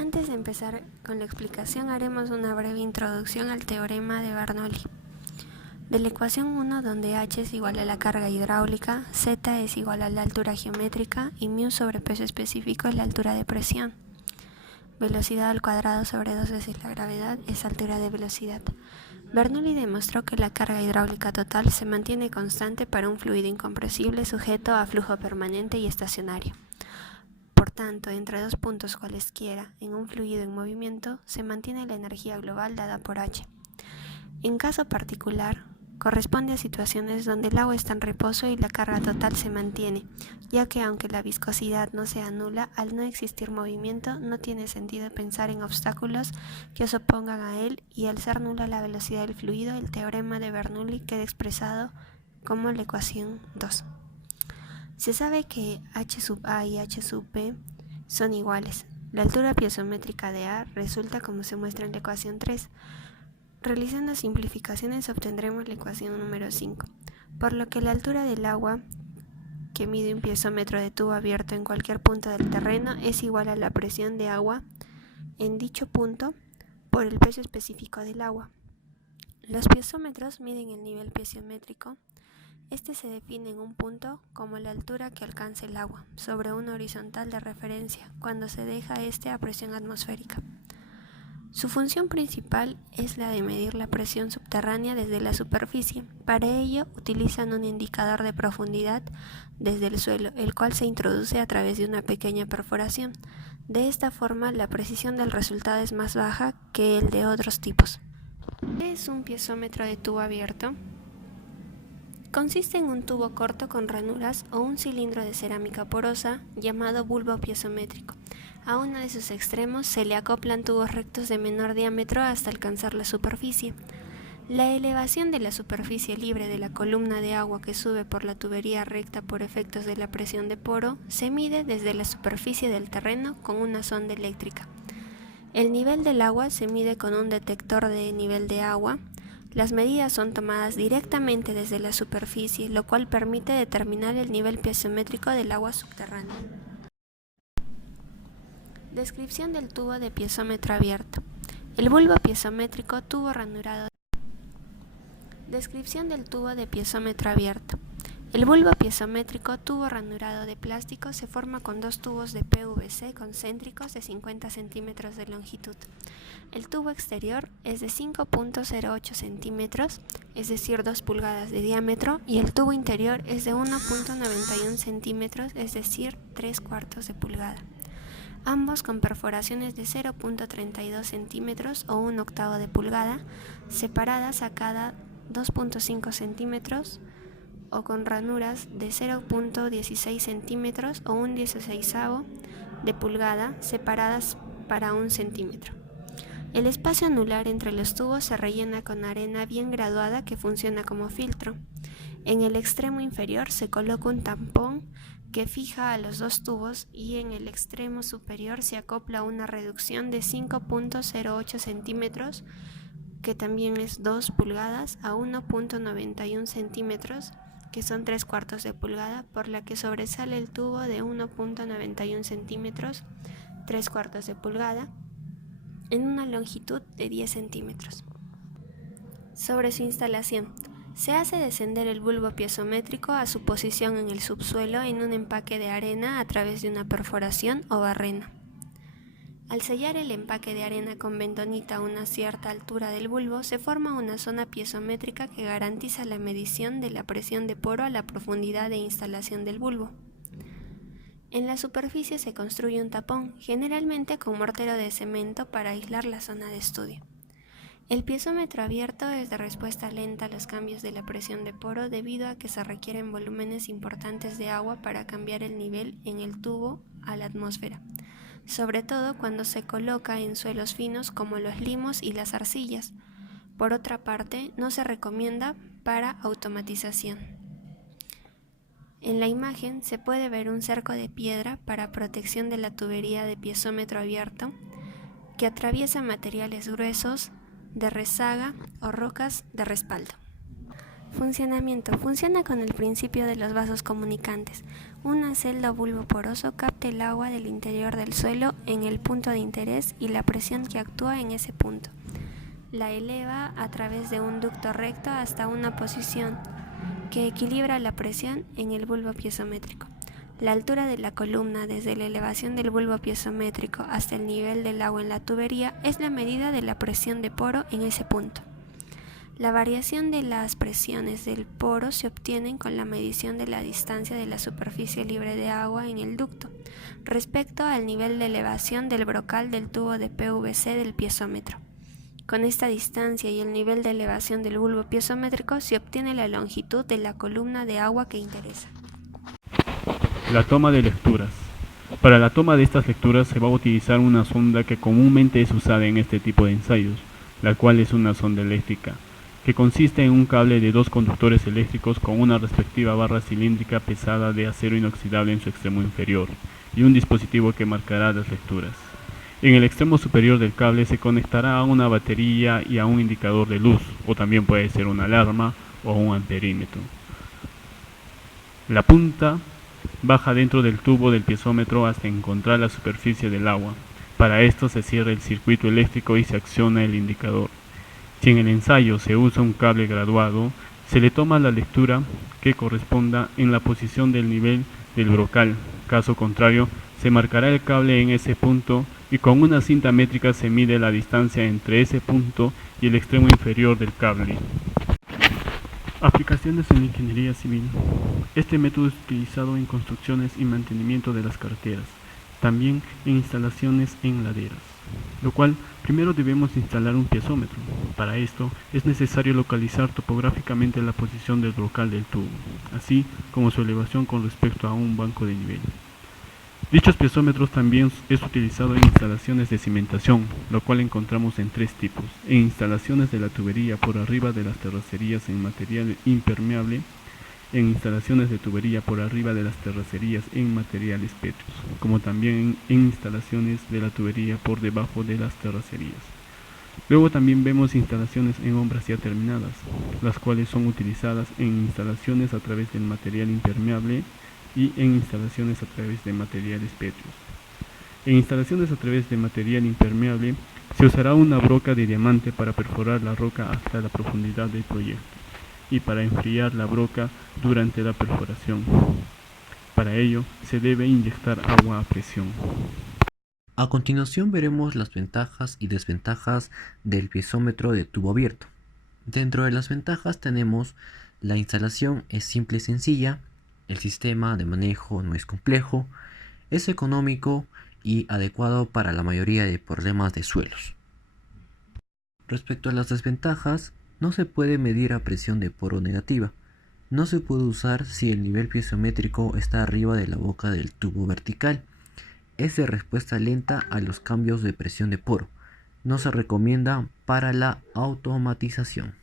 Antes de empezar con la explicación, haremos una breve introducción al teorema de Bernoulli. De la ecuación 1, donde h es igual a la carga hidráulica, z es igual a la altura geométrica y μ sobre peso específico es la altura de presión. Velocidad al cuadrado sobre 2 veces la gravedad es altura de velocidad. Bernoulli demostró que la carga hidráulica total se mantiene constante para un fluido incompresible sujeto a flujo permanente y estacionario. Por tanto, entre dos puntos cualesquiera en un fluido en movimiento se mantiene la energía global dada por h. En caso particular, corresponde a situaciones donde el agua está en reposo y la carga total se mantiene, ya que aunque la viscosidad no sea nula, al no existir movimiento no tiene sentido pensar en obstáculos que se opongan a él, y al ser nula la velocidad del fluido, el teorema de Bernoulli queda expresado como la ecuación 2. Se sabe que h sub a y h sub b son iguales. La altura piezométrica de A resulta como se muestra en la ecuación 3. Realizando simplificaciones obtendremos la ecuación número 5, por lo que la altura del agua que mide un piezómetro de tubo abierto en cualquier punto del terreno es igual a la presión de agua en dicho punto por el peso específico del agua. Los piezómetros miden el nivel piezométrico. Este se define en un punto como la altura que alcanza el agua sobre una horizontal de referencia cuando se deja a presión atmosférica. Su función principal es la de medir la presión subterránea desde la superficie. Para ello utilizan un indicador de profundidad desde el suelo, el cual se introduce a través de una pequeña perforación. De esta forma, la precisión del resultado es más baja que el de otros tipos. ¿Qué es un piezómetro de tubo abierto? Consiste en un tubo corto con ranuras o un cilindro de cerámica porosa llamado bulbo piezométrico. A uno de sus extremos se le acoplan tubos rectos de menor diámetro hasta alcanzar la superficie. La elevación de la superficie libre de la columna de agua que sube por la tubería recta por efectos de la presión de poro se mide desde la superficie del terreno con una sonda eléctrica. El nivel del agua se mide con un detector de nivel de agua. Las medidas son tomadas directamente desde la superficie, lo cual permite determinar el nivel piezométrico del agua subterránea. Descripción del tubo de piezómetro abierto. El bulbo piezométrico tubo ranurado. Descripción del tubo de piezómetro abierto. El bulbo piezométrico tubo ranurado de plástico se forma con dos tubos de PVC concéntricos de 50 centímetros de longitud. El tubo exterior es de 5.08 centímetros, es decir, 2 pulgadas de diámetro, y el tubo interior es de 1.91 centímetros, es decir, 3/4 de pulgada. Ambos con perforaciones de 0.32 centímetros o 1/8 de pulgada, separadas a cada 2.5 centímetros, o con ranuras de 0.16 centímetros o 1/16 de pulgada, separadas para 1 centímetro. El espacio anular entre los tubos se rellena con arena bien graduada que funciona como filtro. En el extremo inferior se coloca un tampón que fija a los dos tubos, y en el extremo superior se acopla una reducción de 5.08 centímetros, que también es 2 pulgadas, a 1.91 centímetros, que son 3/4 de pulgada, por la que sobresale el tubo de 1.91 centímetros, 3/4 de pulgada, en una longitud de 10 centímetros. Sobre su instalación, se hace descender el bulbo piezométrico a su posición en el subsuelo en un empaque de arena a través de una perforación o barrena. Al sellar el empaque de arena con bentonita a una cierta altura del bulbo, se forma una zona piezométrica que garantiza la medición de la presión de poro a la profundidad de instalación del bulbo. En la superficie se construye un tapón, generalmente con mortero de cemento, para aislar la zona de estudio. El piezómetro abierto es de respuesta lenta a los cambios de la presión de poro debido a que se requieren volúmenes importantes de agua para cambiar el nivel en el tubo a la atmósfera, sobre todo cuando se coloca en suelos finos como los limos y las arcillas. Por otra parte, no se recomienda para automatización. En la imagen se puede ver un cerco de piedra para protección de la tubería de piezómetro abierto que atraviesa materiales gruesos de rezaga o rocas de respaldo. Funcionamiento. Funciona con el principio de los vasos comunicantes. Una celda o bulbo poroso capta el agua del interior del suelo en el punto de interés y la presión que actúa en ese punto. La eleva a través de un ducto recto hasta una posición que equilibra la presión en el bulbo piezométrico. La altura de la columna desde la elevación del bulbo piezométrico hasta el nivel del agua en la tubería es la medida de la presión de poro en ese punto. La variación de las presiones del poro se obtienen con la medición de la distancia de la superficie libre de agua en el ducto respecto al nivel de elevación del brocal del tubo de PVC del piezómetro. Con esta distancia y el nivel de elevación del bulbo piezométrico se obtiene la longitud de la columna de agua que interesa. La toma de lecturas. Para la toma de estas lecturas se va a utilizar una sonda que comúnmente es usada en este tipo de ensayos, la cual es una sonda eléctrica, que consiste en un cable de 2 conductores eléctricos con una respectiva barra cilíndrica pesada de acero inoxidable en su extremo inferior, y un dispositivo que marcará las lecturas. En el extremo superior del cable se conectará a una batería y a un indicador de luz, o también puede ser una alarma o un amperímetro. La punta baja dentro del tubo del piezómetro hasta encontrar la superficie del agua. Para esto se cierra el circuito eléctrico y se acciona el indicador. Si en el ensayo se usa un cable graduado, se le toma la lectura que corresponda en la posición del nivel del brocal. Caso contrario, se marcará el cable en ese punto y con una cinta métrica se mide la distancia entre ese punto y el extremo inferior del cable. Aplicaciones en la ingeniería civil. Este método es utilizado en construcciones y mantenimiento de las carreteras, también en instalaciones en laderas, lo cual primero debemos instalar un piezómetro. Para esto es necesario localizar topográficamente la posición del brocal del tubo, así como su elevación con respecto a un banco de nivel. Dichos piezómetros también es utilizado en instalaciones de cimentación, lo cual encontramos en 3 tipos: en instalaciones de la tubería por arriba de las terracerías en material impermeable, en instalaciones de tubería por arriba de las terracerías en materiales pétreos, como también en instalaciones de la tubería por debajo de las terracerías. Luego también vemos instalaciones en obras ya terminadas, las cuales son utilizadas en instalaciones a través del material impermeable y en instalaciones a través de materiales pétreos. En instalaciones a través de material impermeable se usará una broca de diamante para perforar la roca hasta la profundidad del proyecto y para enfriar la broca durante la perforación. Para ello se debe inyectar agua a presión. A continuación veremos las ventajas y desventajas del piezómetro de tubo abierto. Dentro de las ventajas tenemos: la instalación es simple y sencilla, el sistema de manejo no es complejo, es económico y adecuado para la mayoría de problemas de suelos. Respecto a las desventajas, no se puede medir a presión de poro negativa. No se puede usar si el nivel piezométrico está arriba de la boca del tubo vertical. Es de respuesta lenta a los cambios de presión de poro. No se recomienda para la automatización.